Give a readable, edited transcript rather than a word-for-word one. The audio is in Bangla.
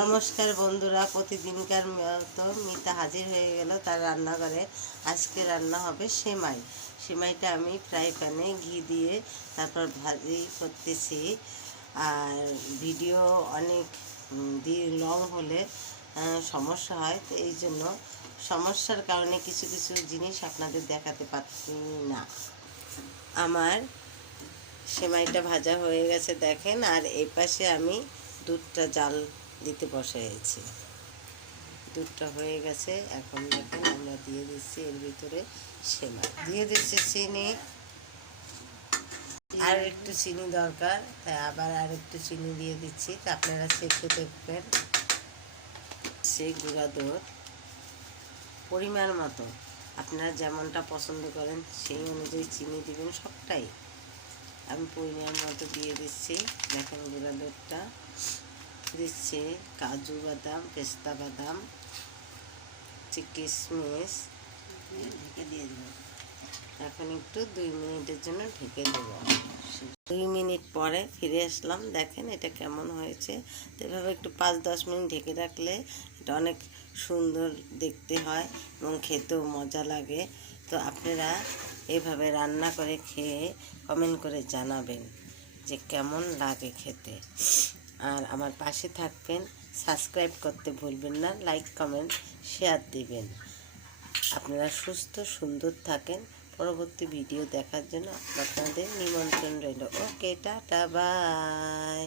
নমস্কার বন্ধুরা, প্রতিদিনকার মতো মিতা হাজির হয়ে গেল তার রান্নাঘরে। আজকে রান্না হবে সেমাই। সেমাইটা আমি ফ্রাই প্যানে ঘি দিয়ে তারপর ভাজি করতেছি। আর ভিডিও অনেক লং হলে সমস্যা হয়, তো এই জন্য সমস্যার কারণে কিছু কিছু জিনিস আপনাদের দেখাতে পারছি না। আমার সেমাইটা ভাজা হয়ে গেছে দেখেন, আর এই পাশে আমি দুধটা জাল দিতে বসিয়েছি। দুধটা হয়ে গেছে, এখন দেখেন আমরা দিয়ে দিচ্ছি এর ভিতরে সেমাই, দিয়ে দিচ্ছি চিনি। আর একটু চিনি দরকার, তাই আবার আর একটু চিনি দিয়ে দিচ্ছি। তা আপনারা চেখে দেখবেন। সেই গুঁড়া দুধ পরিমাণ মতো আপনারা যেমনটা পছন্দ করেন সেই অনুযায়ী চিনি দিবেন সবটাই। আমি পরিমাণ মতো দিয়ে দিচ্ছি। দেখেন গুঁড়া দুধটা দিচ্ছি, কাজু বাদাম, পেস্তা বাদাম, কিশমিশ ঢেকে দিয়ে দেবো। এখন একটু 2 মিনিটের জন্য ঢেকে দেবো। 2 মিনিট পরে ফিরে আসলাম, দেখেন এটা কেমন হয়েছে। তো এভাবে একটু 5-10 মিনিট ঢেকে রাখলে এটা অনেক সুন্দর দেখতে হয় এবং খেতেও মজা লাগে। তো আপনারা এভাবে রান্না করে খেয়ে কমেন্ট করে জানাবেন যে কেমন লাগে খেতে। আর আমার পাশে থাকবেন, সাবস্ক্রাইব করতে ভুলবেন না, লাইক কমেন্ট শেয়ার দিবেন। আপনারা সুস্থ সুন্দর থাকেন। পরবর্তী ভিডিও দেখার জন্য আপনাদের নিমন্ত্রণ রইল। ওকে, টাটা, বাই।